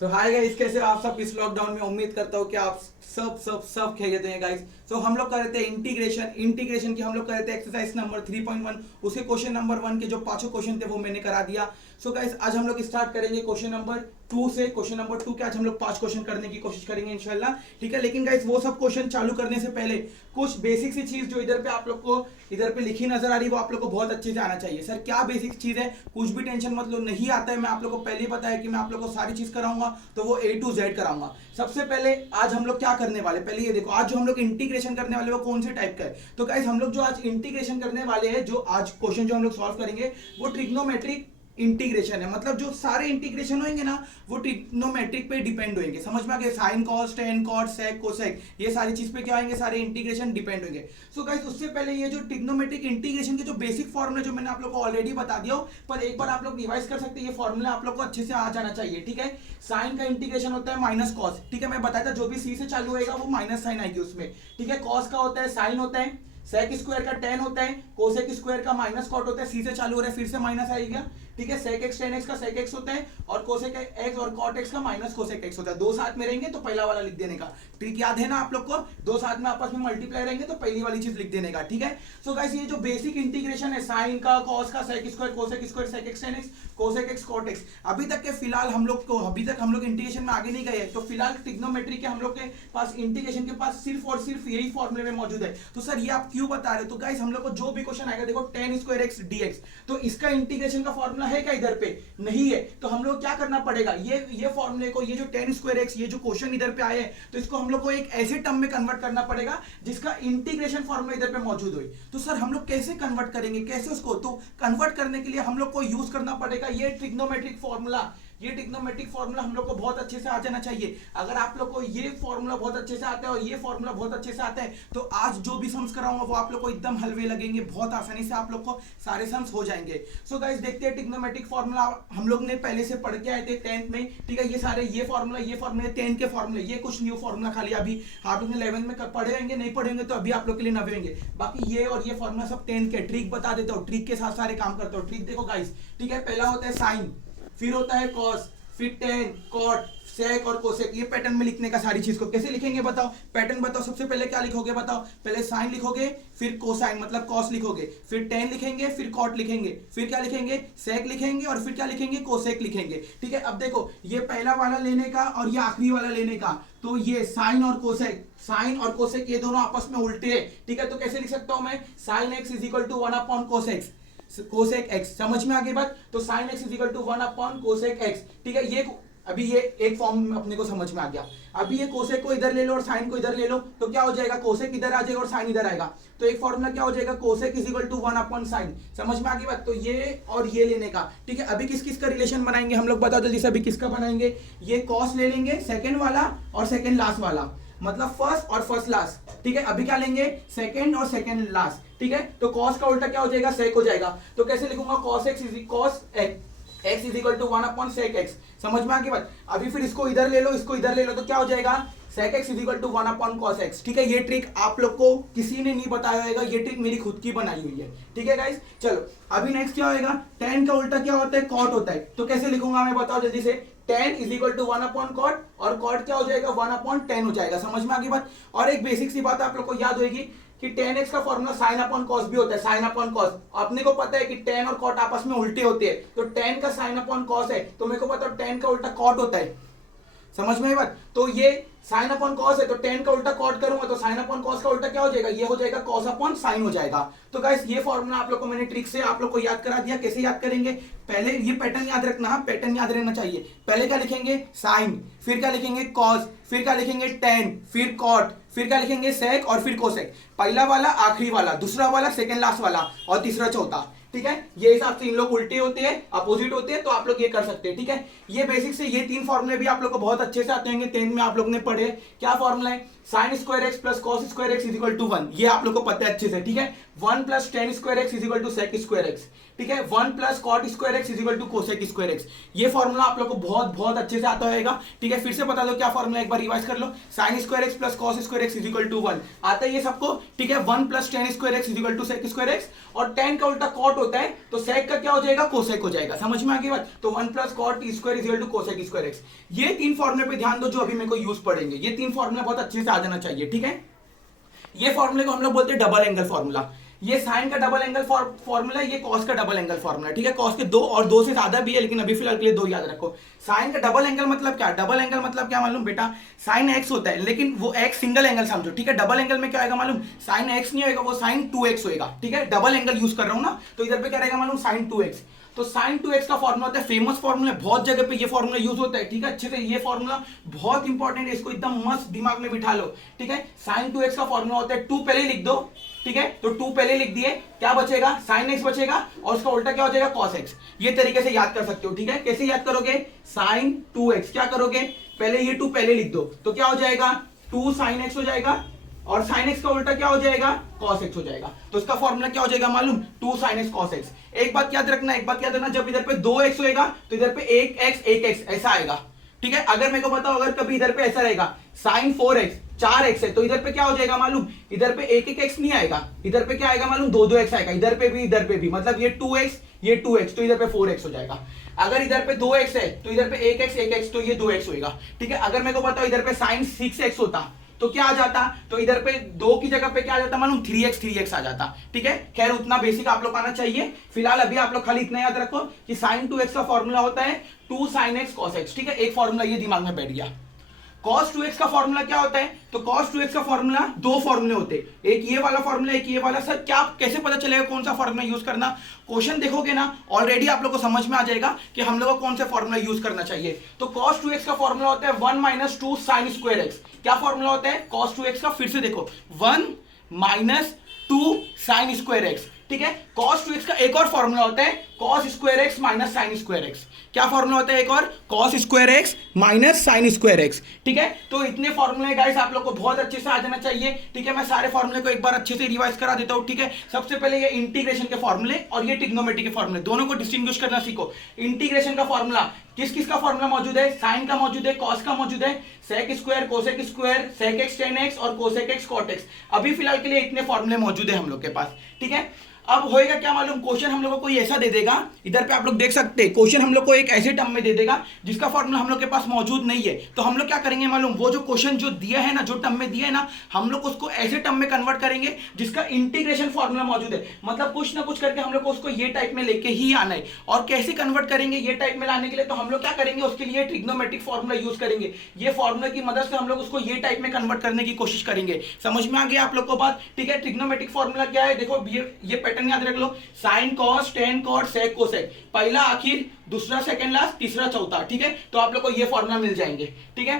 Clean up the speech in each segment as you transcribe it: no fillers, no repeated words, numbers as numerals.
सो hi guys, कैसे हो आप सब इस लॉकडाउन में। उम्मीद करता हूँ कि आप सब खैरियत हैं गाइस। सो हम लोग कर रहे थे इंटीग्रेशन की हम लोग कर रहे थे एक्सरसाइज नंबर 3.1। उसके क्वेश्चन नंबर 1 के जो पांचों क्वेश्चन थे वो मैंने करा दिया। सो गाइस आज हम लोग स्टार्ट करेंगे क्वेश्चन नंबर 2 से। क्वेश्चन नंबर 2 के आज हम लोग 5 क्वेश्चन करने की कोशिश करेंगे इंशाल्लाह, ठीक है। लेकिन गाइस वो सब क्वेश्चन चालू करने से पहले कुछ बेसिक सी चीज जो इधर पे आप लोग को इधर पे लिखी नजर आ रही है वो आप लोग को बहुत अच्छे से आना चाहिए। सर क्या बेसिक चीज है, कुछ भी टेंशन मत लो, नहीं आता है मैं आप लोग को पहले ही बताया कि मैं आप लोग को सारी चीज कराऊंगा, तो वो A to Z कराऊंगा। सबसे पहले आज हम लोग क्या करने वाले, पहले ये देखो आज जो हम लोग इंटीग्रेशन करने वाले वो कौन से टाइप का है। तो गाइस हम लोग जो आज इंटीग्रेशन करने वाले हैं, जो आज क्वेश्चन जो हम लोग सॉल्व करेंगे वो ट्रिग्नोमेट्रिक इंटीग्रेशन है। मतलब जो सारे इंटीग्रेशन होंगे ना वो ट्रिग्नोमेट्रिक पे डिपेंड होंगे। समझ में आ गया, sine cos tan cot sec cosec ये सारी चीज पे क्या होंगे, सारे इंटीग्रेशन डिपेंड होंगे। सो गाइस उससे पहले ये जो ट्रिग्नोमेट्रिक इंटीग्रेशन के जो बेसिक फॉर्मूला जो मैंने आप लोग को ऑलरेडी बता दिया हो, पर एक बार आप लोग रिवाइज कर सकते हैं। ये फॉर्मूला आप लोग को अच्छे से आ जाना चाहिए, ठीक है। साइन का इंटीग्रेशन होता है माइनस कॉस, ठीक है। मैं बताया था जो भी सी से चालू होगा वो माइनस साइन आएगी उसमें, ठीक है। कॉस का होता है साइन होता है, सेक स्क्वायर का टेन होता है, कोसेक स्क्वायर का माइनस कॉट होता है। सी से चालू हो रहा है फिर से माइनस आएगा, ठीक है। सेक एक्स टेन एक्स का सेक एक्स होता है और कोसेक एक्स और कॉट एक्स का माइनस कोसेक एक्स होता है। दो साथ में रहेंगे तो पहला वाला लिख देने का, ट्रिक याद है ना आप लोग को। दो साथ में आपस में मल्टीप्लाई रहेंगे तो पहली वाली चीज लिख देने का, ठीक है। सो गाइस ये जो बेसिक इंटीग्रेशन है साइन का, कॉस का, sec square cosec square, sec x tan x, cosec x cot x, अभी तक के फिलहाल हम लोग को अभी तक हम लोग इंटीग्रेशन में आगे नहीं गए। तो फिलहाल ट्रिग्नोमेट्री के हम लोग के पास इंटीग्रेशन के पास सिर्फ और सिर्फ यही फॉर्मूले में मौजूद है। तो सर ये आप क्यों बता रहे हो। तो गाइस हम लोग को जो भी क्वेश्चन आएगा, देखो टेन स्क्वायर एक्स डीएक्स, तो इसका इंटीग्रेशन का फॉर्मूला है क्या इधर पे, नहीं है। तो हम लोग क्या करना पड़ेगा, ये फॉर्मूले को, ये जो टेन स्क्वायर एक्स ये जो क्वेश्चन इधर पे आए हैं, तो इसको हम लोग को एक ऐसे टर्म में कन्वर्ट करना पड़ेगा जिसका इंटीग्रेशन फॉर्मूला इधर पे मौजूद हो। तो सर हम लोग कैसे कन्वर्ट करेंगे, कैसे उसको, तो कन्वर्ट करने के लिए हम लोग को यूज करना पड़ेगा ये ट्रिग्नोमेट्रिक फॉर्मूला। ये ट्रिग्नोमेट्रिक फॉर्मूला हम लोग को बहुत अच्छे से आ जाना चाहिए। अगर आप लोग को ये फॉर्मूला बहुत अच्छे से आता है और ये फॉर्मूला बहुत अच्छे से आता है तो आज जो भी सम्स कराऊंगा वो आप लोग को एकदम हलवे लगेंगे, बहुत आसानी से आप लोग को सारे सम्स हो जाएंगे। सो गाइस देखते हैं ट्रिग्नोमेट्रिक फॉर्मूला हम लोग ने पहले से पढ़ के आए थे 10th में, ठीक है। ये सारे ये फॉर्मूला 10 के फॉर्मूले, ये कुछ न्यू फॉर्मूला खाली अभी आप लोग ने 11th में पढ़े होंगे, नहीं पढ़े होंगे तो अभी आप लोग के लिए नवे होंगे। बाकी ये और ये फॉर्मूला सब 10th के। ट्रिक बता देता हूँ, ट्रिक के साथ सारे काम करता हूँ। ट्रिक देखो गाइस, ठीक है। पहला होता है साइन, फिर होता है कॉस, फिर टेन कॉट सेक और कोसेक। ये पैटर्न में लिखने का सारी चीज को कैसे लिखेंगे बताओ, पैटर्न बताओ। सबसे पहले क्या लिखोगे बताओ, पहले साइन लिखोगे, फिर कोसाइन मतलब कॉस लिखोगे, फिर टेन लिखेंगे, फिर कॉट लिखेंगे, फिर क्या लिखेंगे सेक लिखेंगे और फिर क्या लिखेंगे कोसेक लिखेंगे, ठीक है। अब देखो ये पहला वाला लेने का और ये आखिरी वाला लेने का, तो ये साइन और कोसेक ये दोनों आपस में उल्टे हैं, ठीक है। तो कैसे लिख सकता हूं मैं, sine x is equal to 1 upon cosec x. समझ में आ गई बात। तो sine x is equal to 1 upon cosec x, ठीक है। ये अभी ये एक फॉर्म अपने को समझ में आ गया। अभी ये कोसेक को इधर ले लो और साइन को इधर ले लो, तो क्या हो जाएगा, कोसेक इधर आ जाएगा और साइन इधर आएगा। तो एक फॉर्मूला क्या हो जाएगा, cosec is equal to 1 upon sine. समझ में आ गई बात। तो ये और ये लेने का, ठीक है। अभी किस किस का रिलेशन बनाएंगे हम लोग, बताओ जल्दी से। अभी किसका बनाएंगे, ये कॉस ले लेंगे सेकंड वाला और सेकंड लास्ट वाला, मतलब फर्स्ट और फर्स्ट लास्ट, ठीक है। अभी क्या लेंगे, सेकंड और सेकंड लास्ट, ठीक है। तो कॉस का उल्टा क्या हो जाएगा, सेक हो जाएगा। तो कैसे लिखूंगा, cos x is equal to 1 upon sec x. समझ में आ गई बात। अभी फिर इसको इधर ले लो, इसको इधर ले लो, तो क्या हो जाएगा, sec x is equal to 1 upon cos x, ठीक है। ये ट्रिक आप लोग को किसी ने नहीं बताया होगा, ये ट्रिक मेरी खुद की बनाई हुई है, ठीक है गाइस। चलो अभी नेक्स्ट क्या होगा, टेन का उल्टा क्या होता है, कॉट होता है। तो कैसे लिखूंगा मैं बताओ जल्दी से, tan is equal to 1 upon cot और कॉट क्या हो जाएगा, 1 अपॉन 10 हो जाएगा। समझ में आ गई बात। और एक बेसिक सी बात आप लोग को याद होगी कि tan x का फॉर्मूला साइन अपॉन कॉस भी होता है, साइन अपॉन कॉस। अपने को पता है कि tan और कॉट आपस में उल्टे होते हैं, तो tan का साइन अपॉन कॉस है, तो मेरे को पता है tan का उल्टा कॉट होता है। समझ में आई बात। तो ये साइन अपॉन कॉस है, तो tan का उल्टा कॉट करूंगा तो साइन अपॉन कॉस का उल्टा क्या हो जाएगा, ये हो जाएगा कॉस अपॉन साइन हो जाएगा। तो गाइस ये फॉर्मूला आप लोग को मैंने ट्रिक से आप लोग को याद करा दिया। कैसे याद करेंगे, पहले ये पैटर्न याद रखना, पैटर्न याद रहना चाहिए। पहले क्या लिखेंगे, साइन, फिर क्या लिखेंगे कॉस, फिर क्या लिखेंगे टेन, फिर कॉट, फिर क्या लिखेंगे सेक और फिर कोसेक। पहला वाला आखिरी वाला, दूसरा वाला सेकंड लास्ट वाला और तीसरा चौथा, ठीक है। ये हिसाब से इन लोग उल्टे होते हैं, अपोजिट होते हैं, तो आप लोग ये कर सकते हैं, ठीक है। ये बेसिक से ये तीन फॉर्मूले भी आप लोग को बहुत अच्छे से आते होंगे, 10 में आप लोग ने पढ़े। क्या फॉर्मूला है, sine square x plus cos square x is equal to 1, ये आप लोग को पता है अच्छे से, ठीक है। One plus tan square x is equal to sec square x, ठीक है, one plus cot square x is equal to cosec square x. ये फॉर्मूला आप लोग को बहुत बहुत अच्छे से आता होगा, ठीक है। फिर से बता दो क्या फॉर्मूला, एक बार रिवाइज कर लो। Sine square x plus cos square x is equal to 1 आता है ये सबको, ठीक है। One plus tan square x is equal to sec square x, और टेन का उल्टा कॉट होता है तो सेक का क्या हो जाएगा, कोसेक हो जाएगा। समझ में आ गई बात? तो one plus cot square is equal to cosec square x. ये तीन फॉर्मूले पे ध्यान दो जो अभी मेरे को यूज पड़ेंगे। ये तीन फॉर्मूले बहुत अच्छे से आ जाना चाहिए, ठीक है। ये फॉर्मूले को हम लोग बोलते हैं डबल एंगल फॉर्मूला। ये साइन का डबल एंगल फॉर्मूला है, ये कॉस का डबल एंगल फॉर्मूला, ठीक है। कॉस के दो और दो से ज्यादा भी है, लेकिन अभी फिलहाल के लिए दो याद रखो। साइन का डबल एंगल मतलब क्या, डबल एंगल मतलब क्या मालूम बेटा, साइन एक्स होता है लेकिन वो एक्स सिंगल एंगल समझो, ठीक है। डबल एंगल में क्या होगा मालूम, साइन एक्स नहीं होगा, वो साइन 2x होगा, ठीक है। डबल एंगल यूज कर रहा हूं ना, तो इधर पे क्या रहेगा मालूम, साइन 2x। तो साइन 2x का फॉर्मूला होता है, फेमस फॉर्मूला, बहुत जगह पे ये फॉर्मूला यूज होता है, ठीक है। अच्छे से ये फॉर्मूला बहुत इंपॉर्टेंट है, इसको एकदम मस्त दिमाग में बिठा लो, ठीक है। साइन 2x का फॉर्मूला होता है, 2 पहले लिख दो, ठीक है। तो 2 पहले लिख दिए, क्या बचेगा, साइन एक्स बचेगा, और उसका उल्टा क्या हो जाएगा, कॉस एक्स। ये तरीके से याद कर सकते हो, ठीक है। कैसे याद करोगे, साइन 2x क्या करोगे, पहले ये 2 पहले लिख दो, तो क्या हो जाएगा, 2 साइन एक्स हो जाएगा, और साइन एक्स का उल्टा क्या हो जाएगा, कॉस एक्स हो जाएगा। तो इसका फॉर्मूला क्या हो जाएगा मालूम, 2 साइन एक्स कॉस एक्स। एक बात याद रखना, एक बात याद रखना, जब इधर पे 2x होएगा तो इधर पे 1x ऐसा आएगा, ठीक है। अगर मेरे को बताओ, अगर कभी इधर पे ऐसा रहेगा साइन 4x 4x है, तो इधर पे क्या हो जाएगा मालूम, इधर पे 1x नहीं आएगा, इधर पे क्या आएगा मालूम, 2x आएगा, इधर पे भी, मतलब ये 2x ये 2x, तो इधर पे 4x हो जाएगा। अगर इधर पे 2x है तो इधर पे 1x तो ये 2x होएगा, ठीक है। अगर मेरे को बताओ इधर पे साइन 6x होता तो क्या आ जाता, तो इधर पे 2 की जगह पे क्या आ जाता मालूम, 3x आ जाता, ठीक है। खैर उतना बेसिक आप लोग आना चाहिए। फिलहाल अभी आप लोग खाली इतना याद रखो कि साइन 2x का फॉर्मूला होता है 2 साइन एक्स कॉस एक्स, ठीक है। एक फॉर्मूला ये दिमाग में बैठ गया। cos 2x का फॉर्मूला क्या होता है, तो cos 2x का फॉर्मूला दो फॉर्मूले होते हैं, एक ये वाला फॉर्मूला, एक ये वाला। सर क्या कैसे पता चलेगा कौन सा फॉर्मूला यूज करना, क्वेश्चन देखोगे ना ऑलरेडी आप लोग को समझ में आ जाएगा कि हम लोग को कौन सा फॉर्मूला यूज करना चाहिए। तो cos 2x का फॉर्मूला होता है 1 माइनस 2 साइन स्क्वायर एक्स। क्या फॉर्मूला होता है cos 2x का, फिर से देखो 1 माइनस 2 साइन स्क्वायर एक्स, ठीक है। cos 2x का एक और फॉर्मूला होता है cos square x minus sine square x. क्या फॉर्मूला होता है एक और, cos square x minus sine square x, ठीक है। तो इतने फॉर्मूले गाइस आप लोग को बहुत अच्छे से आ जाना चाहिए, ठीक है। मैं सारे फॉर्मूले को एक बार अच्छे से रिवाइज करा देता हूं, ठीक है। सबसे पहले ये इंटीग्रेशन के फॉर्मूले और ये ट्रिग्नोमेट्री के फॉर्मूले, दोनों को डिस्टिंग्विश करना सीखो। इंटीग्रेशन का फॉर्मूला किस किस का फॉर्मूला मौजूद है, साइन का मौजूद है, कॉस का मौजूद है, sec square cosec square, sec x tan x और कोसेक एक्स कॉट एक्स। अभी फिलहाल के लिए इतने फॉर्मूले मौजूद है हम लोग के पास, ठीक है। अब होएगा क्या मालूम, क्वेश्चन हम लोग को कोई ऐसा दे देगा, इधर पे आप लोग देख सकते हैं, क्वेश्चन हम लोग को एक ऐसे टर्म में दे देगा जिसका फॉर्मूला हम लोग के पास मौजूद नहीं है। तो हम लोग क्या करेंगे मालूम, वो जो क्वेश्चन जो दिया है ना, जो टर्म में दिया है ना, हम लोग उसको ऐसे टर्म में कन्वर्ट करेंगे जिसका इंटीग्रेशन फॉर्मूला मौजूद है। मतलब कुछ ना कुछ करके हम लोग को उसको ये टाइप में लेके ही आना है। और कैसे कन्वर्ट करेंगे ये टाइप में लाने के लिए, तो हम लोग क्या करेंगे, उसके लिए ट्रिग्नोमेट्रिक फॉर्मूला यूज करेंगे। ये फॉर्मूला की मदद से हम लोग उसको ये टाइप में कन्वर्ट करने की कोशिश करेंगे। समझ में आ गया आप लोग को बात, ठीक है। ट्रिग्नोमेट्रिक फॉर्मूला क्या है, देखो ये पैटर्न याद रख लो, sine cos tan cot sec cosec, पहला आखिर, दूसरा सेकंड लास्ट, तीसरा चौथा, ठीक है। तो आप लोग को ये फॉर्मूला मिल जाएंगे, ठीक है।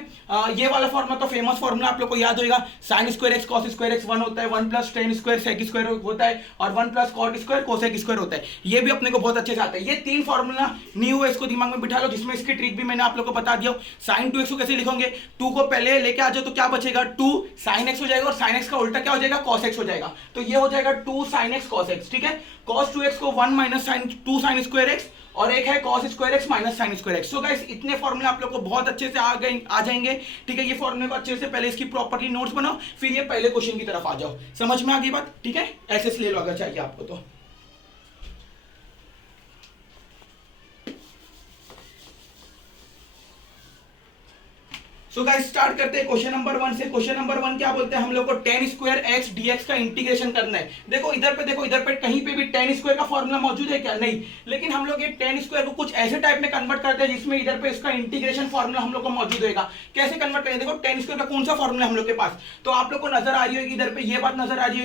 ये वाला फॉर्मूला तो फेमस फॉर्मूला आप लोग को याद होगा, sine square x cos square x 1 होता है, 1 plus tan square sec square होता है, और 1 plus cot square cosec square होता है। ये भी अपने को बहुत अच्छे से आता है। ये तीन फॉर्मूला न्यू है, इसको दिमाग में बिठा लो, जिसमें इसकी ट्रिक भी मैंने आप लोग को बता दिया। साइन 2x को कैसे लिखोगे, 2 को पहले लेके आ जाओ तो क्या बचेगा, 2 साइन एक्स हो जाएगा, और साइन एक्स का उल्टा क्या हो जाएगा, कॉस एक्स हो जाएगा। तो ये हो जाएगा 2 साइन एक्स कॉस एक्स, ठीक है। cos 2x को 1 minus sine 2 sine square x, और एक है cos square x minus sine square x. So guys इतने फॉर्मूले आप लोग को बहुत अच्छे से आ जाएंगे, ठीक है। ये फॉर्मूले को अच्छे से पहले इसकी प्रॉपर्ली नोट्स बनाओ, फिर ये पहले क्वेश्चन की तरफ आ जाओ। समझ में आ गई बात, ठीक है। ऐसे ले लो अगर चाहिए आपको तो। सो गाइस स्टार्ट करते हैं क्वेश्चन नंबर 1 से। क्वेश्चन नंबर 1 क्या बोलते हैं, हम लोग को tan स्क्वायर x dx का इंटीग्रेशन करना है। देखो इधर पे कहीं पे भी tan स्क्वायर का फॉर्मूला मौजूद है क्या, नहीं। लेकिन हम लोग ये tan स्क्वायर को कुछ ऐसे टाइप में कन्वर्ट करते हैं जिसमें इधर पे इसका इंटीग्रेशन फॉर्मूला हम लोग को मौजूद होगा। कैसे कन्वर्ट करेंगे, देखो tan स्क्वायर का कौन सा फॉर्मूला हम लोग के पास, तो आप लोग को नजर आ रही होगी, इधर पे ये बात नजर आ रही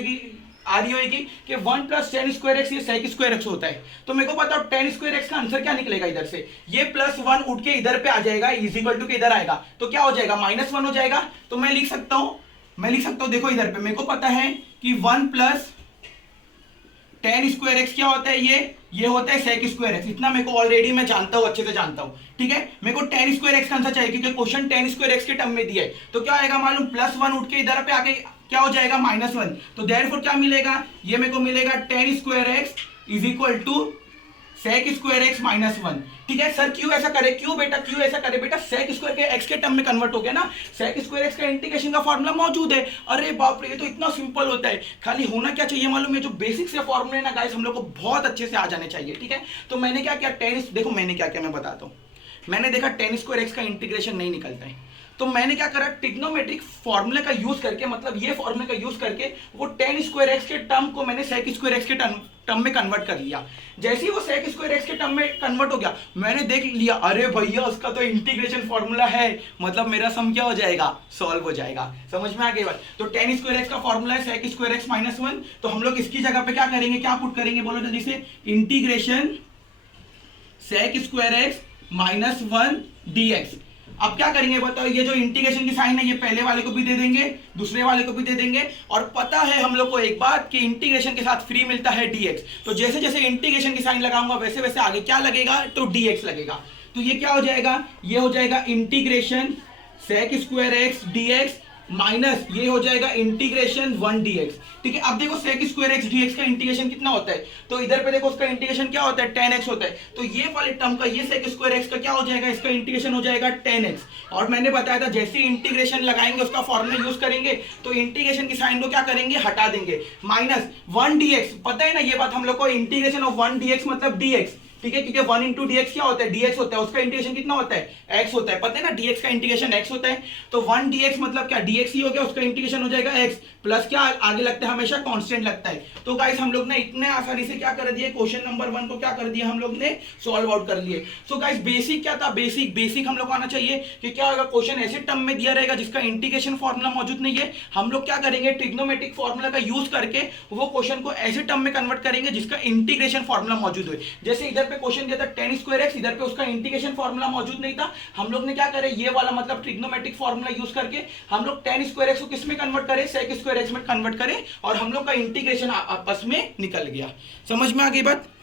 होगी कि 1 प्लस टेन स्क्वायर एक्स ये सेक स्क्वायर एक्स होता है। तो मेरे को बताओ टेन स्क्वायर एक्स का आंसर क्या निकलेगा, इधर से ये +1 उठ के इधर पे आ जाएगा, इज इक्वल टू के इधर आएगा, तो क्या हो जाएगा, -1 हो जाएगा। तो मैं लिख सकता हूं देखो इधर पे मेरे को पता है कि 1 प्लस टेन स्क्वायर एक्स क्या होता है, ये होता है सेक स्क्वायर एक्स। इतना मेरे को ऑलरेडी मैं जानता हूं, अच्छे से जानता हूं, ठीक है। मेरे को टेन स्क्वायर एक्स का आंसर चाहिए क्योंकि क्वेश्चन टेन स्क्वायर एक्स के टर्म में दिया है। तो क्या आएगा मालूम, +1 उठ के इधर पे आके क्या हो जाएगा -1। तो देयरफॉर क्या मिलेगा, ये मेरे को मिलेगा tan square x is equal to sec square x -1। ठीक है सर, क्यों ऐसा करे, क्यों बेटा क्यों ऐसा करे बेटा, sec स्क्वायर के x के टर्म में कन्वर्ट हो गया ना, sec स्क्वायर एक्स का इंटीग्रेशन का फॉर्मूला मौजूद है। अरे बाप रे, ये तो इतना सिंपल होता है, खाली होना क्या चाहिए मालूम है, जो बेसिक से फॉर्मूले ना गाइस हम लोग को बहुत अच्छे से आ जाने चाहिए। ठीक है, तो मैंने क्या किया, देखो मैंने क्या किया मैं बताता हूँ। मैंने देखा tan स्क्वायर एक्स का इंटीग्रेशन नहीं निकलता है, तो मैंने क्या करा, ट्रिग्नोमेट्रिक फॉर्मूले का यूज करके, मतलब ये फॉर्मूले का यूज करके वो tan स्क्वायर एक्स के टर्म को मैंने sec स्क्वायर एक्स के टर्म में कन्वर्ट कर लिया। जैसे ही वो sec स्क्वायर एक्स के टर्म में कन्वर्ट हो गया, मैंने देख लिया अरे भैया उसका तो इंटीग्रेशन फॉर्मूला है, मतलब मेरा सम क्या हो जाएगा, सॉल्व हो जाएगा। समझ में आ गई बात। तो tan स्क्वायर एक्स का फॉर्मूला है sec स्क्वायर एक्स -1, तो हम लोग इसकी जगह पे क्या करेंगे, क्या पुट करेंगे बोलो जल्दी से, integration sec square x -1 dx। अब क्या करेंगे बताओ, ये जो इंटीग्रेशन की साइन है ये पहले वाले को भी दे देंगे, दूसरे वाले को भी दे देंगे, और पता है हम लोग को एक बात कि इंटीग्रेशन के साथ फ्री मिलता है dx। तो जैसे जैसे इंटीग्रेशन की साइन लगाऊंगा वैसे वैसे आगे क्या लगेगा, तो dx लगेगा। तो ये क्या हो जाएगा, ये हो जाएगा integration sec square x dx minus ये हो जाएगा इंटीग्रेशन 1 dx। ठीक है, अब देखो sec स्क्वायर एक्स dx का इंटीग्रेशन कितना होता है, तो इधर पे देखो उसका इंटीग्रेशन क्या होता है, tan x होता है। तो ये वाले टर्म का, ये sec स्क्वायर एक्स का क्या हो जाएगा, इसका इंटीग्रेशन हो जाएगा tan x। और मैंने बताया था जैसे इंटीग्रेशन लगाएंगे उसका फॉर्मूला यूज करेंगे, तो इंटीग्रेशन की साइन को क्या करेंगे, हटा देंगे, -1 dx। पता है ना ये बात हम लोग को, इंटीग्रेशन ऑफ 1 dx मतलब dx। ठीक है, क्योंकि 1 इंटू dx क्या होता है, dx होता है, उसका इंटीग्रेशन कितना होता है, x होता है। पता है ना dx का इंटीग्रेशन x होता है, तो 1 dx मतलब क्या, dx ही हो गया, उसका इंटीग्रेशन हो जाएगा x प्लस क्या आगे लगता है, हमेशा कांस्टेंट लगता है। तो गाइस हम लोग ने इतने आसानी से क्या कर दिए, क्वेश्चन नंबर 1 को क्या कर दिया हम लोग ने, सॉल्व आउट कर लिए। सो गाइस बेसिक क्या था, बेसिक हम लोग को आना चाहिए कि क्या होगा, क्वेश्चन ऐसे टर्म में दिया रहेगा जिसका इंटीग्रेशन फॉर्मूला मौजूद नहीं है, हम लोग क्या करेंगे, ट्रिग्नोमेट्रिक फॉर्मूला का यूज करके वो क्वेश्चन को ऐसे टर्म में कन्वर्ट करेंगे जिसका इंटीग्रेशन फॉर्मूला मौजूद हो। जैसे इधर पे क्वेश्चन दिया था tan स्क्वायर एक्स, इधर पे उसका इंटीग्रेशन फॉर्मूला मौजूद नहीं था, हम लोग ने क्या करे, ये वाला मतलब ट्रिग्नोमेट्रिक फॉर्मूला यूज करके हम लोग tan स्क्वायर एक्स को किस में कन्वर्ट करें, sec स्क्वायर एक्स में कन्वर्ट करें, और हम लोग का इंटीग्रेशन आपस में निकल गया। समझ में आ गई बात।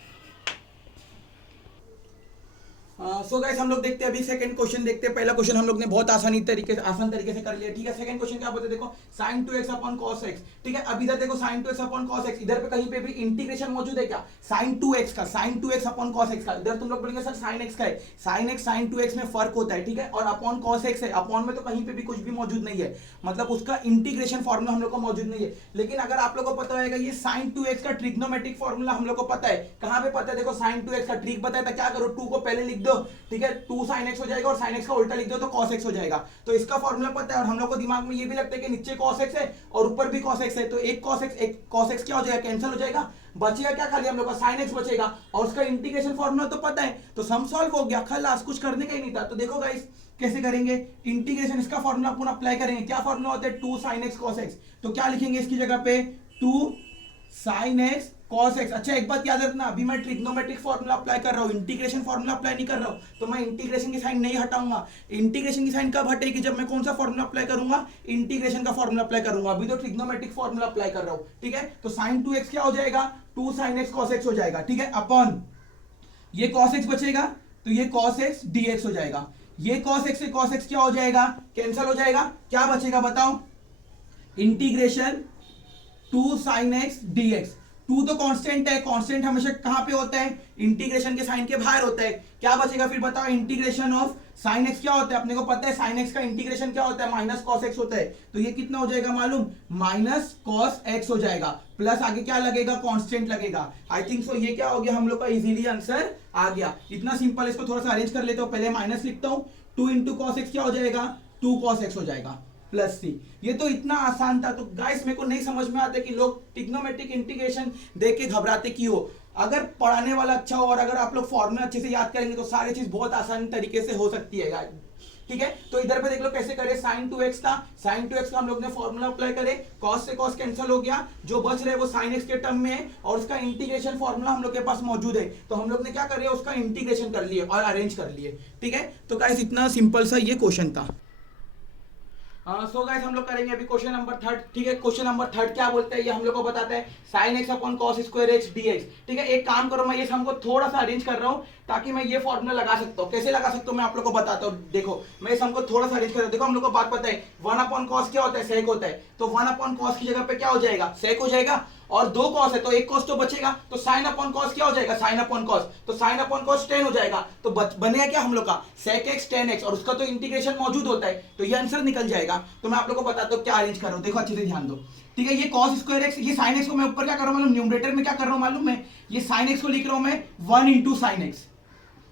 सो गाइस हम लोग देखते हैं अभी सेकंड क्वेश्चन देखते हैं। पहला क्वेश्चन हम लोग ने बहुत आसान तरीके से कर लिया। ठीक है, सेकंड क्वेश्चन क्या बोलते हैं, देखो sin 2x upon cos x। ठीक है, अब इधर देखो sin 2x upon cos x, इधर पे कहीं पे भी इंटीग्रेशन मौजूद है क्या, sin 2x upon cos x का। इधर तुम लोग बोलेंगे सर sin x का है, sin x sin 2x में फर्क होता है। ठीक है, और अपॉन cos x है, अपॉन में तो कहीं पे भी कुछ भी मौजूद नहीं है, मतलब उसका इंटीग्रेशन फॉर्मूला हम लोग को मौजूद नहीं है। लेकिन अगर आप लोग को पता होगा ये sin 2x का ट्रिग्नोमेट्रिक फॉर्मूला हम लोग को पता है, कहां पे पता है, देखो sin 2x का ट्रिक बताया था, क्या करो 2 को पहले लिख दो। ठीक है, 2 sin x हो जाएगा, और sin x का उल्टा लिख दो तो cos x हो जाएगा। तो इसका फॉर्मूला पता है, और हम लोग को दिमाग में ये भी लगता है कि नीचे cos x है और ऊपर भी cos x है, तो एक cos x क्या हो जाएगा, कैंसिल हो जाएगा, बचेगा क्या, खाली हम लोग का sin x बचेगा, और उसका इंटीग्रेशन फॉर्मूला तो पता है, तो सम सॉल्व हो गया, खलास, कुछ करने का ही नहीं था। तो देखो गाइस कैसे करेंगे, इंटीग्रेशन इसका फॉर्मूला अपन अप्लाई करेंगे, क्या फॉर्मूला होता है, 2 sin x cos x। तो क्या लिखेंगे इसकी जगह पे, 2 sin x cos x। अच्छा एक बात याद रखना, अभी मैं ट्रिग्नोमेट्रिक फॉर्मूला अप्लाई कर रहा हूं, इंटीग्रेशन फॉर्मूला अप्लाई नहीं कर रहा हूं, तो मैं इंटीग्रेशन की साइन नहीं हटाऊंगा। इंटीग्रेशन की साइन कब हटेगी, जब मैं कौन सा फॉर्मूला अप्लाई करूंगा, इंटीग्रेशन का फॉर्मूला अप्लाई करूंगा। अभी तो ट्रिग्नोमेट्रिक फॉर्मूला अप्लाई कर रहा हूं। ठीक है, तो sin 2x क्या हो जाएगा, 2 sin x cos x हो जाएगा। ठीक है, अपॉन ये cos x बचेगा, तो ये cos x dx हो जाएगा, ये cos x से cos x क्या हो जाएगा, कैंसिल हो जाएगा, क्या बचेगा बताओ, इंटीग्रेशन 2 sin x dx। 2 तो कांस्टेंट है, कांस्टेंट हमेशा कहां पे होता है, इंटीग्रेशन के साइन के बाहर होता है। क्या बचेगा फिर बताओ, इंटीग्रेशन ऑफ sin x क्या होता है, अपने को पता है sin x का इंटीग्रेशन क्या होता है, माइनस cos x होता है। तो ये कितना हो जाएगा मालूम, माइनस cos x हो जाएगा, प्लस आगे क्या लगेगा, कांस्टेंट लगेगा। आई थिंक सो ये क्या हो गया, हम लोग का इजीली आंसर आ गया। इतना सिंपल, इसको थोड़ा सा अरेंज कर लेता हूं, पहले माइनस लिखता हूं, 2 इंटू cos x क्या हो जाएगा, 2 cos x हो जाएगा, प्लस सी। ये तो इतना आसान था। तो गाइस मेरे को नहीं समझ में आता कि लोग ट्रिग्नोमेट्रिक इंटीग्रेशन देख के घबराते क्यों। अगर पढ़ाने वाला अच्छा हो और अगर आप लोग फॉर्मूला अच्छे से याद करेंगे तो सारी चीज बहुत आसान तरीके से हो सकती है गाइस। ठीक है, तो इधर पे देख लो कैसे करें, sin 2x का हम लोग ने फॉर्मूला अप्लाई करे, cos से cos कैंसिल हो गया, जो बच रहे वो sin x के टर्म में है, और उसका इंटीग्रेशन फॉर्मूला हम लोग के पास मौजूद है, तो हम लोग ने क्या कर लिया, उसका इंटीग्रेशन कर लिए और अरेंज कर लिए। ठीक है, तो गाइस इतना सिंपल सा ये क्वेश्चन था। सो गाइस हम लोग करेंगे अभी क्वेश्चन नंबर 3। ठीक है, क्वेश्चन नंबर 3 क्या बोलते हैं, ये हम लोग को बताता है sin x upon cos square x dx। ठीक है, एक काम करो, मैं ये हमको थोड़ा सा अरेंज कर रहा हूँ, ताकि मैं ये फॉर्मूला लगा सकता हूँ। कैसे लगा सकता हूँ मैं आप लोग को बताता हूँ। देखो मैं इस हमको थोड़ा सा अरेंज करता हूँ। देखो हम लोग को बात पता है 1/cos क्या होता है, सेक होता है। तो 1/cos की जगह पे क्या हो जाएगा, सेक हो जाएगा। और 2 cos है तो 1 cos तो बचेगा, तो sin/cos क्या हो जाएगा, sin/cos। तो sin/cos 10 हो जाएगा। तो बनेगा क्या हम लोग का, sec x tan x, और उसका तो इंटीग्रेशन मौजूद होता है, तो ये आंसर निकल जाएगा। तो मैं आप लोग को बताता हूँ क्या अरेंज कर रहा हूँ। देखो अच्छे से ध्यान दो, ठीक है। ये cos स्क्वायर x, ये sin x को मैं ऊपर क्या कर रहा हूँ मालूम, न्यूमरेटर में क्या कर रहा हूँ मालूम है, ये sin x को लिख रहा हूँ मैं 1 × sin x।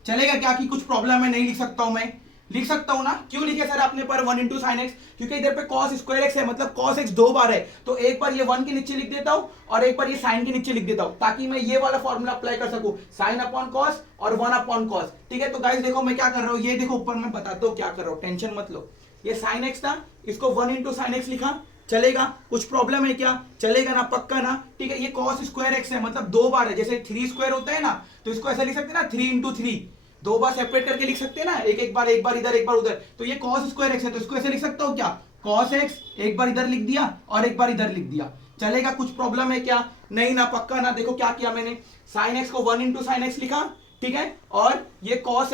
चलेगा क्या, कि कुछ प्रॉब्लम है, नहीं लिख सकता हूं मैं, लिख सकता हूं ना। क्यों लिखे सर आपने पर 1 × sin x, क्योंकि इधर पे cos स्क्वायर x है, मतलब cos x 2 बार है, तो एक बार ये 1 के नीचे लिख देता हूं और एक बार ये sin के नीचे लिख देता हूं, ताकि मैं ये वाला फॉर्मूला अप्लाई कर सकूं, sin/cos और 1/cos। ठीक है, तो गाइस देखो मैं क्या कर रहा हूं, ये देखो ऊपर मैं बताता हूं क्या कर रहा हूं, टेंशन मत लो। ये sin x था, इसको 1 × sin x लिखा, चलेगा, कुछ प्रॉब्लम है क्या, चलेगा ना, पक्का ना। ठीक है, ये cos स्क्वायर x है, मतलब 2 बार है, जैसे 3 स्क्वायर होता है ना, तो इसको ऐसा लिख सकते हैं ना 3 × 3, 2 बार सेपरेट करके लिख सकते हैं ना, एक बार इधर एक बार उधर। तो ये cos स्क्वायर x है, तो इसको ऐसे लिख सकता हूं क्या, cos x, एक बार इधर लिख दिया और एक बार इधर लिख दिया। चलेगा, कुछ प्रॉब्लम है क्या, नहीं ना, पक्का ना। देखो क्या किया मैंने, sin x को 1 × sin x लिखा, ठीक है, और ये cos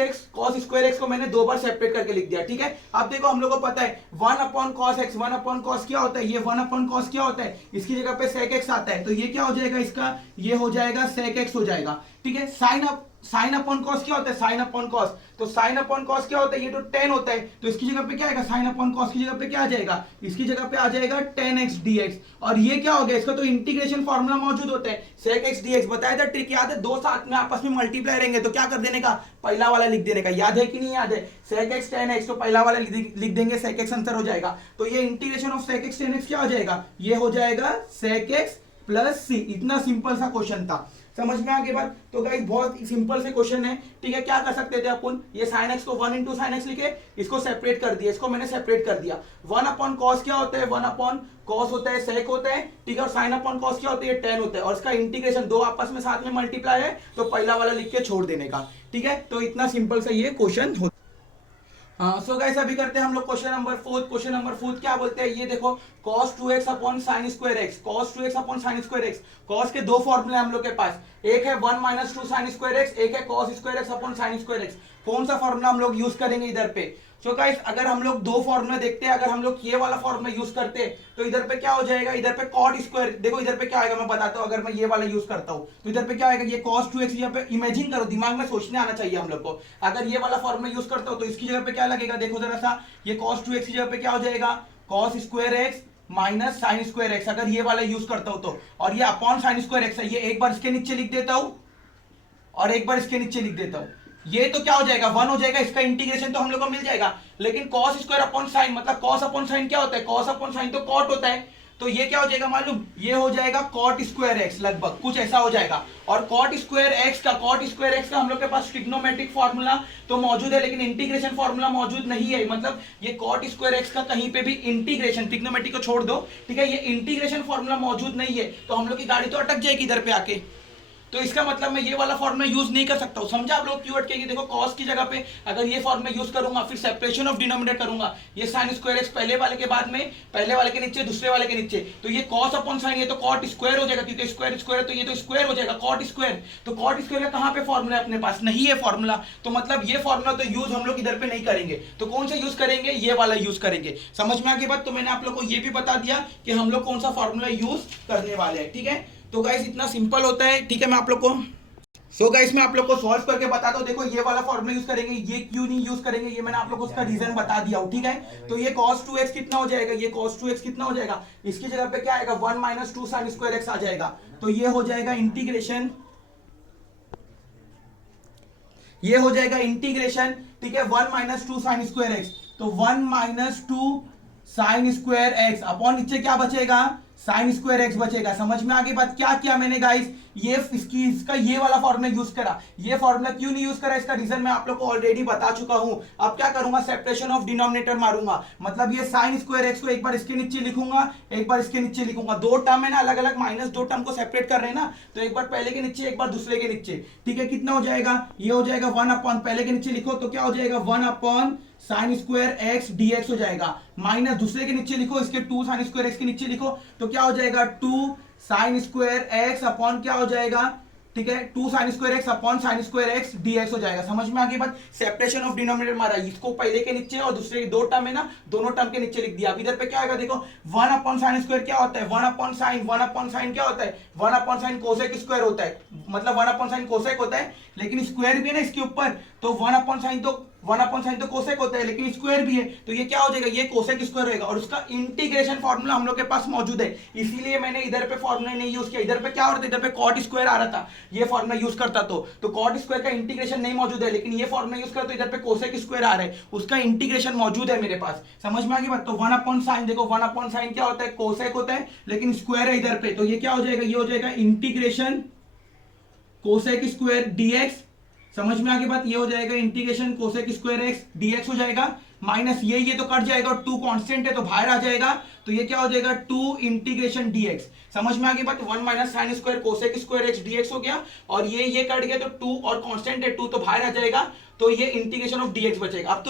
स्क्वायर x को मैंने 2 बार सेपरेट करके लिख दिया। ठीक है, अब देखो हम लोग को पता है 1/cos x, 1/cos क्या होता है, ये 1/cos क्या होता है, इसकी जगह पे sec x आता है, तो ये क्या हो जाएगा इसका, ये हो जाएगा sec x हो जाएगा। ठीक है, sin/cos क्या होता है, sin/cos, तो sin/cos क्या होता है, ये तो tan होता है, तो इसकी जगह पे क्या आएगा, sin/cos की जगह पे क्या आ जाएगा, इसकी जगह पे आ जाएगा tan x dx। और ये क्या हो गया, इसका तो इंटीग्रेशन फॉर्मूला मौजूद होता है, sec x dx। बताया था ट्रिक, याद है, दो साथ में आपस में मल्टीप्लाई रहेंगे तो क्या कर देने का, पहला वाला लिख देने का, याद है कि नहीं याद है, sec x tan x, तो पहला वाला लिख देंगे, sec x आंसर हो जाएगा। तो ये integration of sec x tan x क्या हो जाएगा, ये हो जाएगा sec x + c। इतना सिंपल सा क्वेश्चन था, समझ में आ गई बात। तो गाइस बहुत सिंपल से क्वेश्चन है। ठीक है, क्या कर सकते थे अपन, ये sin x को 1 × sin x लिखे, इसको सेपरेट कर दिया, इसको मैंने सेपरेट कर दिया। 1/cos क्या होता है, 1/cos होता है, sec होता है, ठीक है, और sin/cos क्या होता है, ये tan होता है, और इसका इंटीग्रेशन 2 आपस में साथ में मल्टीप्लाई है, तो पहला वाला लिख के छोड़ देने का। ठीक है, तो इतना सिंपल सा ये क्वेश्चन होता है। सो गाइस अभी करते हैं हम लोग क्वेश्चन नंबर 4। क्वेश्चन नंबर 4 क्या बोलते हैं, ये देखो cos 2x / sin square x, cos 2x / sin square x। cos के दो फॉर्मूले हम लोग के पास, एक है 1 - 2 sin स्क्वायर x, एक है cos square x / sin square x। कौन सा फॉर्मूला हम लोग यूज करेंगे इधर पे। सो गाइस अगर हम लोग दो फॉर्मूला देखते हैं, अगर हम लोग ये वाला फॉर्मूला यूज करते हैं तो इधर पे क्या हो जाएगा, इधर पे cot स्क्वायर, देखो इधर पे क्या आएगा मैं बताता हूँ। अगर मैं ये वाला यूज करता हूँ तो इधर पे क्या आएगा, ये cos 2x, यहाँ पे इमेजिन करो, दिमाग में सोचने आना चाहिए हम लोग को। अगर ये वाला फॉर्मूला यूज करता हूँ तो इसकी जगह पे क्या लगेगा, देखो जरा सा, ये cos 2x की जगह पे क्या हो जाएगा, cos square x - sin square x, अगर ये वाला यूज करता हूँ तो। और ये अपॉन sin स्क्वायर x है, ये एक बार इसके नीचे लिख देता हूँ और एक बार इसके नीचे लिख देता हूँ, ये तो क्या हो जाएगा, 1 हो जाएगा, इसका इंटीग्रेशन तो हम लोग को मिल जाएगा। लेकिन cos स्क्वायर अपॉन साइन, मतलब cos अपॉन साइन क्या होता है, cos अपॉन साइन तो cot होता है, तो ये क्या हो जाएगा मालूम, ये हो जाएगा cot स्क्वायर x, लगभग कुछ ऐसा हो जाएगा। और cot स्क्वायर x का हम लोग के पास ट्रिग्नोमेट्रिक फॉर्मूला तो मौजूद है, लेकिन इंटीग्रेशन फॉर्मूला मौजूद नहीं है। मतलब ये cot स्क्वायर x का कहीं पे भी इंटीग्रेशन, ट्रिग्नोमेट्रिक को छोड़ दो, ठीक है, ये इंटीग्रेशन फॉर्मूला मौजूद नहीं है, तो हम लोग की गाड़ी तो अटक जाएगी इधर पे आके। तो इसका मतलब मैं ये वाला फॉर्मूला यूज नहीं कर सकता हूं, समझा आप लोग कीवर्ड के। देखो cos की जगह पे अगर ये फॉर्मूला यूज करूंगा, फिर सेपरेशन ऑफ डिनोमिनेटर करूंगा, ये sin स्क्वायर x पहले वाले के बाद में, पहले वाले के नीचे, दूसरे वाले के नीचे, तो ये cos अपॉन sin, ये तो cot स्क्वायर हो जाएगा, क्योंकि स्क्वायर स्क्वायर, तो ये तो स्क्वायर हो जाएगा cot स्क्वायर। तो cot स्क्वायर का कहां पे फॉर्मूला है, अपने पास नहीं है फॉर्मूला, तो मतलब ये फॉर्मूला तो यूज हम लोग इधर पे नहीं करेंगे। तो कौन सा यूज करेंगे, ये वाला यूज करेंगे। समझ में आ गई बात। तो मैंने आप लोग को ये भी बता दिया कि हम लोग कौन सा फॉर्मूला यूज करने वाले हैं। ठीक है, तो गाइस इतना सिंपल होता है। ठीक है, मैं आप लोग को गाइस मैं आप लोग को सॉल्व करके बताता हूं। देखो ये वाला फॉर्मूला यूज करेंगे, ये क्यों नहीं यूज करेंगे, ये मैंने आप लोग को उसका रीजन बता दिया हूं। ठीक है, तो ये cos 2x कितना हो जाएगा, ये cos 2x कितना हो जाएगा, इसकी जगह पे क्या आएगा, 1 - 2 sin स्क्वायर x आ जाएगा, तो ये हो जाएगा इंटीग्रेशन, ये हो जाएगा इंटीग्रेशन, ठीक है, 1 - 2 sin स्क्वायर x, तो 1 - 2 sin स्क्वायर x अपॉन नीचे क्या बचेगा, sin स्क्वायर x बचेगा। समझ में आ गई बात। क्या किया मैंने गाइस, ये इसका ये वाला फॉर्मूला यूज करा। ये फॉर्मूला क्यों नहीं यूज करा, इसका रीजन मैं आप लोग को ऑलरेडी बता चुका हूं। अब क्या करूंगा, सेपरेशन ऑफ डिनोमिनेटर मारूंगा, मतलब ये sin स्क्वायर x को एक बार इसके नीचे लिखूंगा, एक बार इसके नीचे लिखूंगा। दो टर्म है ना अलग अलग, माइनस दो टर्म को सेपरेट कर रहे हैं ना, तो एक बार पहले के नीचे, एक बार दूसरे के नीचे। ठीक है, कितना हो जाएगा, ये हो जाएगा 1 अपॉन, पहले के नीचे लिखो तो क्या हो जाएगा, 1 upon sin square x dx हो जाएगा, माइनस दूसरे के नीचे लिखो, इसके 2 sin स्क्वायर x के नीचे लिखो, तो क्या हो जाएगा 2 sin स्क्वायर x अपॉन क्या हो जाएगा ठीक है, 2 sine square x upon sine square x dx हो जाएगा। समझ में आ गई बात? सेपरेशन ऑफ डिनोमिनेटर मारा, इसको पहले के नीचे और दूसरे दो टर्म है ना, दोनों टर्म के नीचे लिख दिया। अब इधर पे क्या आएगा देखो, 1 अपॉन साइन स्क्वायर क्या होता है, 1 अपॉन साइन क्या होता है, 1 अपॉन साइन कोसेक स्क्वायर होता है, मतलब 1 अपॉन साइन कोसेक होता है, लेकिन स्क्वायर भी है ना इसके ऊपर, तो 1 अपॉन साइन तो कोसेक होता है, लेकिन स्क्वायर भी है, तो ये क्या हो जाएगा, ये कोसेक स्क्वायर होगा। और उसका इंटीग्रेशन फॉर्मूला हम लोग के पास मौजूद है, इसीलिए मैंने इधर पे फॉर्मूला नहीं यूज किया। इधर पे क्या हो रहा था, इधर पे कॉट स्क्वायर आ रहा था, ये फॉर्मूला यूज करता तो कॉट स्क्वायर का इंटीग्रेशन नहीं मौजूद है, लेकिन ये फॉर्मूला यूज करता तो इधर पे कोसेक स्क्वायर आ रहा है, उसका इंटीग्रेशन मौजूद है मेरे पास। समझ में आ गई बात? तो 1 अपॉन साइन, देखो 1 अपॉन साइन क्या होता है, कोसेक होता है, लेकिन स्क्वायर है इधर पे, तो ये क्या हो जाएगा, ये हो जाएगा इंटीग्रेशन कोसेक स्क्वायर डीएक्स। समझ में आगे बात? ये हो जाएगा integration cosec square x dx हो जाएगा, माइनस ये तो कट जाएगा और 2 कांस्टेंट है तो बाहर आ जाएगा, तो ये क्या हो जाएगा 2 इंटीग्रेशन डीएक्स। समझ में आगे बात? 1 minus sine square cosec square x dx हो गया, और ये कट गया तो 2 और कांस्टेंट है 2 तो बाहर आ जाएगा, तो ये इंटीग्रेशन ऑफ डीएक्स बचेगा। अब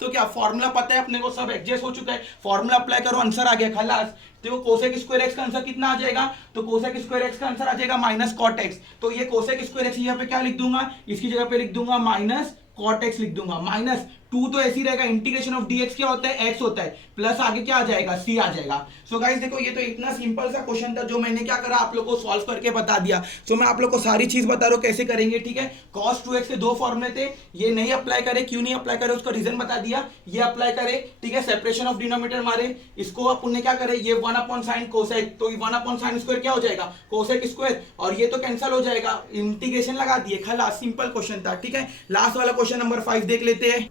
तो क्या फॉर्मूला पता है अपने को, सब एडजस्ट हो चुका है, फॉर्मूला अप्लाई करो, आंसर आ गया खलास। तो कोसेक स्क्वायर एक्स का आंसर कितना आ जाएगा, तो कोसेक स्क्वायर एक्स का आंसर आ जाएगा माइनस कॉट एक्स। तो ये कोसेक स्क्वायर एक्स यहाँ पे क्या लिख दूंगा, इसकी जगह पे लिख दूंगा माइनस कॉट एक्स लिख दूंगा, माइनस 2 तो ऐसे ही रहेगा, इंटीग्रेशन ऑफ डीएक्स क्या होता है, एक्स होता है, प्लस आगे क्या आ जाएगा, सी आ जाएगा। सो गाइस देखो, ये तो इतना सिंपल सा क्वेश्चन था जो मैंने क्या करा, आप लोगों को सॉल्व करके बता दिया। सो मैं आप लोग को सारी चीज बता रहा हूं कैसे करेंगे, ठीक है। cos 2x के दो फॉर्मूले थे, ये नहीं अप्लाई करे, क्यों नहीं अप्लाई करे उसका रीजन बता दिया, ये अप्लाई करे, ठीक है। सेपरेशन ऑफ डिनोमिनेटर मारे, इसको अपन ने क्या करे, ये 1 अपॉन साइन कोसेक, तो 1 अपॉन साइन स्क्वायर क्या हो जाएगा, कोसेक स्क्वायर, और ये तो कैंसिल हो जाएगा, इंटीग्रेशन लगा दिए, खलास, सिंपल क्वेश्चन था, ठीक है। लास्ट वाला क्वेश्चन नंबर 5 देख लेते हैं।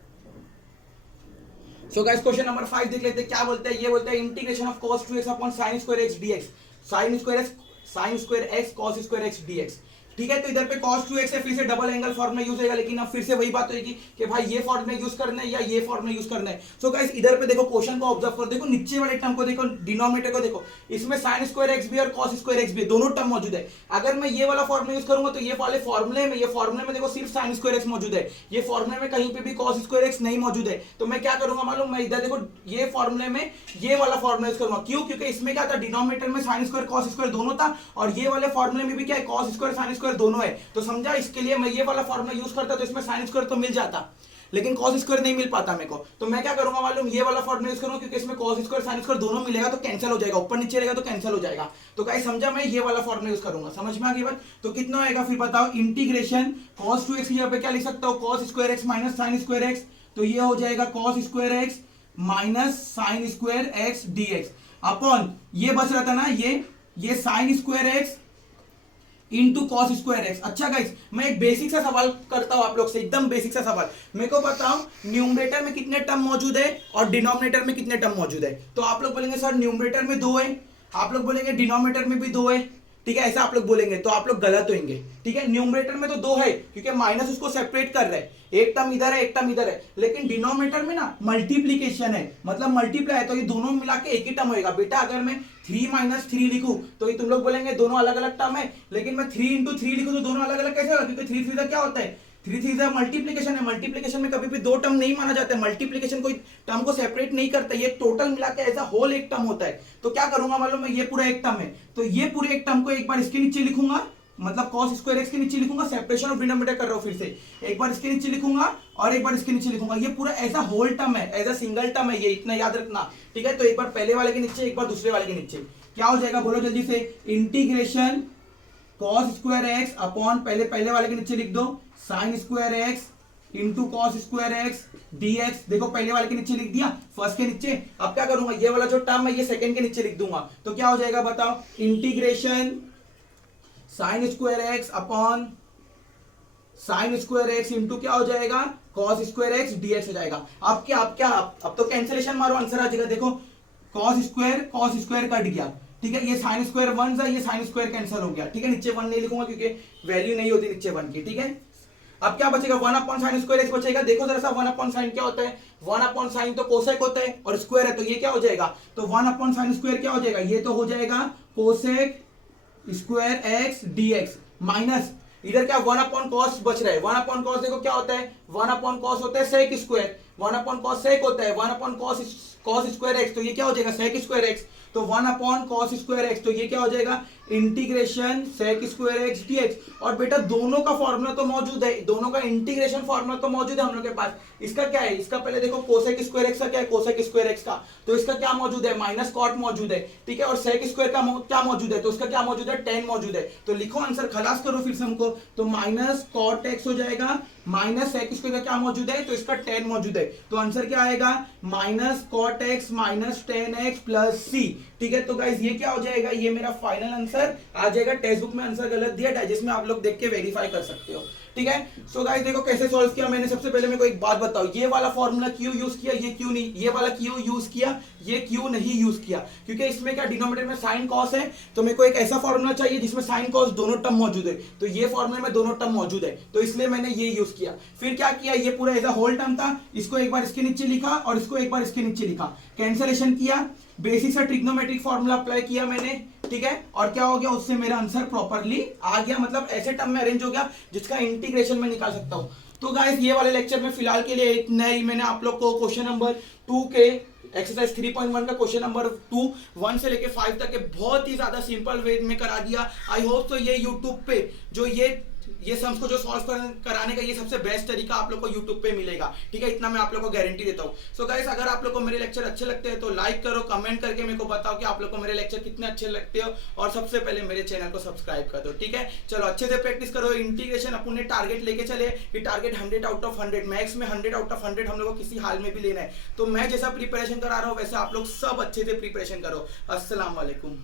सो गाइस क्वेश्चन नंबर 5 देख लेते हैं, क्या बोलता है, ये बोलता है integration of cos 2x upon sin square x dx, sin square x cos square x dx, ठीक है। तो इधर पे cos 2x है, फिर से डबल एंगल फॉर्मूला यूज होगा, लेकिन अब फिर से वही बात होगी कि भाई ये फॉर्मूला यूज करना है या ये फॉर्मूला यूज करना है। सो गाइस इधर पे देखो, क्वेश्चन को ऑब्जर्व करो, देखो नीचे वाले टर्म को देखो, डिनोमिनेटर को देखो, इसमें sin स्क्वायर x भी और cos स्क्वायर x भी दोनों टर्म मौजूद है। अगर मैं ये वाला फॉर्मूला यूज करूंगा तो ये वाले फॉर्मूले में देखो सिर्फ sin स्क्वायर x मौजूद है, ये फॉर्मूले में कहीं पे भी cos स्क्वायर x नहीं मौजूद है। तो मैं क्या करूंगा मालूम, मैं इधर देखो ये फॉर्मूले में ये वाला फॉर्मूला यूज करूंगा, क्यों, क्योंकि इसमें क्या था, डिनोमिनेटर में sin स्क्वायर cos स्क्वायर दोनों था, और ये वाले फॉर्मूले में भी क्या है, cos स्क्वायर sin स्क्वायर दोनों है। तो समझा, इसके लिए मैं ये वाला फॉर्मूला यूज करता तो इसमें sin स्क्वायर तो मिल जाता, लेकिन cos स्क्वायर नहीं मिल पाता मेरे को। तो मैं क्या करूंगा मालूम, ये वाला फॉर्मूला यूज करूंगा, क्योंकि इसमें cos स्क्वायर sin स्क्वायर दोनों मिलेगा तो कैंसिल हो जाएगा, ऊपर नीचे रहेगा तो कैंसिल हो जाएगा। तो गाइस समझा, मैं ये वाला फॉर्मूला यूज करूंगा, समझ में आ गई बात? तो कितना आएगा फिर बताओ, इंटीग्रेशन cos 2x यहाँ पे क्या लिख सकता हूँ, cos square x minus sin square x, तो ये हो जाएगा cos square x minus sin square x dx upon ये बच रहा था ना, ये sin square x into cos square x. अच्छा गाइस, मैं एक बेसिक सा सवाल करता हूं आप लोग से, एकदम बेसिक सा सवाल, मेरे को बताओ न्यूमरेटर में कितने टर्म मौजूद है और डिनोमिनेटर में कितने टर्म मौजूद है। तो आप लोग बोलेंगे सर न्यूमरेटर में 2 है, आप लोग बोलेंगे डिनोमिनेटर में भी 2 है, ठीक है, ऐसा आप लोग बोलेंगे तो आप लोग गलत होंगे, ठीक है। न्यूमरेटर में तो 2 है, क्योंकि माइनस उसको सेपरेट कर रहा है, एक टर्म इधर है एक टर्म इधर है, लेकिन डिनोमिनेटर में ना मल्टीप्लीकेशन है, मतलब मल्टीप्लाई है, तो ये दोनों मिला के एक ही टर्म होगा। बेटा अगर मैं 3 माइनस 3 लिखूं तो ये तुम लोग बोलेंगे दोनों अलग अलग टर्म है, लेकिन मैं 3 इंटू 3 लिखूं तो दोनों अलग अलग कैसे होगा, क्योंकि 3 3 क्या होता है, 3 3 मल्टीप्लीकेशन है, मल्टीप्लीकेशन में कभी भी 2 टर्म नहीं माना जाता है, मल्टीप्लीकेशन कोई टर्म को सेपरेट नहीं करता, ये टोटल मिला के एज अ होल एक टर्म होता है। तो क्या करूंगा मालूम, मैं ये पूरा एक टर्म है, तो ये पूरे एक टर्म को एक बार इसके नीचे लिखूंगा, मतलब cos स्क्वायर x के नीचे लिखूंगा, सेपरेशन ऑफ डिनोमिनेटर कर रहा हूं, फिर से एक बार इसके नीचे लिखूंगा और एक बार इसके नीचे लिखूंगा, ये पूरा ऐसा होल टर्म है, एज अ सिंगल टर्म है, ये इतना याद रखना, ठीक है। तो एक बार पहले वाले के नीचे एक बार दूसरे वाले के नीचे, क्या हो जाएगा बोलो जल्दी से, integration cos square x upon पहले वाले के नीचे लिख दो sin square x into cos square x dx। देखो पहले वाले के नीचे लिख दिया, फर्स्ट के नीचे। अब क्या करूंगा, ये वाला जो टर्म है ये सेकंड के नीचे लिख दूंगा, तो क्या हो जाएगा बताओ, integration sign square x upon sine square x into क्या हो जाएगा, कॉस स्क्वायर एक्स dx हो जाएगा। अब तो कैंसिलेशन मारो, आंसर आ जाएगा। देखो कॉस स्क्वायर कट गया, ठीक है, ये साइन स्क्वायर 1 था, ये साइन स्क्वायर कैंसिल हो गया, ठीक है। नीचे 1 नहीं लिखूंगा क्योंकि वैल्यू नहीं होती नीचे 1 की, ठीक है। अब क्या बचेगा, 1 अपॉन साइन स्क्वायर एक्स बचेगा। देखो जरा सा, 1 अपॉन साइन क्या होता है, 1 अपॉन साइन तो कोसेक होता है और स्क्वायर है, तो ये क्या हो जाएगा, तो 1 अपॉन साइन स्क्वायर क्या हो जाएगा, ये तो हो जाएगा cosec square x dx minus इधर क्या 1 अपॉन कॉस बच रहा है, 1 अपॉन कॉस देखो क्या होता है, 1 अपॉन कॉस होता है sec square, 1 upon cos sec होता है, 1 अपॉन कॉस स्क्वायर एक्स, तो ये क्या हो जाएगा सेक स्क्वायर एक्स, तो 1 अपॉन कॉस स्क्वायर एक्स, तो ये क्या हो जाएगा integration sec square x dx. और बेटा दोनों का फॉर्मूला तो मौजूद है, दोनों का इंटीग्रेशन फॉर्मूला तो मौजूद है हम लोग के पास। इसका क्या है, इसका पहले देखो कोसेक स्क्वायर एक्स का क्या है, कोसेक स्क्वायर एक्स का, तो इसका क्या मौजूद है माइनस कॉट मौजूद है, ठीक है। और सेक स्क्वायर का क्या मौजूद है, तो उसका क्या मौजूद है tan मौजूद है। तो लिखो आंसर, खलास करो फिर सम को, तो माइनस कॉट एक्स हो जाएगा, माइनस सेक स्क्वायर का क्या मौजूद है, तो इसका tan मौजूद है, तो आंसर क्या आएगा minus cot x minus tan x plus c, ठीक है। तो गाइस ये क्या हो जाएगा, ये मेरा फाइनल आंसर आ जाएगा। टेक्स्ट बुक में आंसर गलत दिया, डाइजेस्ट में आप लोग देख के वेरीफाई कर सकते हो, ठीक है। सो गाइस देखो कैसे सॉल्व किया मैंने। सबसे पहले मेरे को एक बात बताओ, ये वाला फॉर्मूला क्यों यूज किया, ये क्यों नहीं, ये वाला क्यों यूज किया, ये क्यों नहीं यूज किया, क्योंकि इसमें क्या डिनोमिनेटर में साइन कॉस है, तो मेरे को एक ऐसा फॉर्मूला चाहिए जिसमें साइन कॉस दोनों टर्म मौजूद है, तो ये फॉर्मूले में दोनों टर्म मौजूद है, तो इसलिए मैंने ये यूज किया। फिर क्या किया, ये पूरा एज अ होल टर्म था, इसको एक बार इसके नीचे लिखा और इसको एक बार इसके नीचे लिखा, कैंसलेशन किया, बेसिक सा ट्रिग्नोमेट्रिक फॉर्मूला अप्लाई किया मैंने, ठीक है। और क्या हो गया, उससे मेरा आंसर प्रॉपर्ली आ गया, मतलब ऐसे टर्म में अरेंज हो गया जिसका इंटीग्रेशन में निकाल सकता हूं। तो गाइस ये वाले लेक्चर में फिलहाल के लिए इतना ही। मैंने आप लोग को क्वेश्चन नंबर 2 के एक्सरसाइज 3.1 का क्वेश्चन नंबर 2 1 से लेके 5 तक के बहुत ही ज्यादा सिंपल वे में करा दिया। आई होप तो ये यूट्यूब पे जो ये सम्स को जो सॉल्व कराने का ये सबसे बेस्ट तरीका आप लोग को यूट्यूब पे मिलेगा, ठीक है। इतना मैं आप लोग को गारंटी देता हूँ। सो गाइस अगर आप लोग को मेरे लेक्चर अच्छे लगते हैं तो लाइक करो, कमेंट करके मेरे को बताओ कि आप लोग को मेरे लेक्चर कितने अच्छे लगते हो, और सबसे पहले मेरे चैनल को सब्सक्राइब कर दो, ठीक है। चलो अच्छे से प्रैक्टिस करो। इंटीग्रेशन अपने टारगेट लेके चले कि टारगेट 100 आउट ऑफ 100, मैथ्स में 100 आउट ऑफ 100 हम लोग को किसी हाल में भी लेना है। तो मैं जैसा प्रिपरेशन करा रहा हूँ वैसे आप लोग सब अच्छे से प्रिपरेशन करो। अस्सलाम वालेकुम।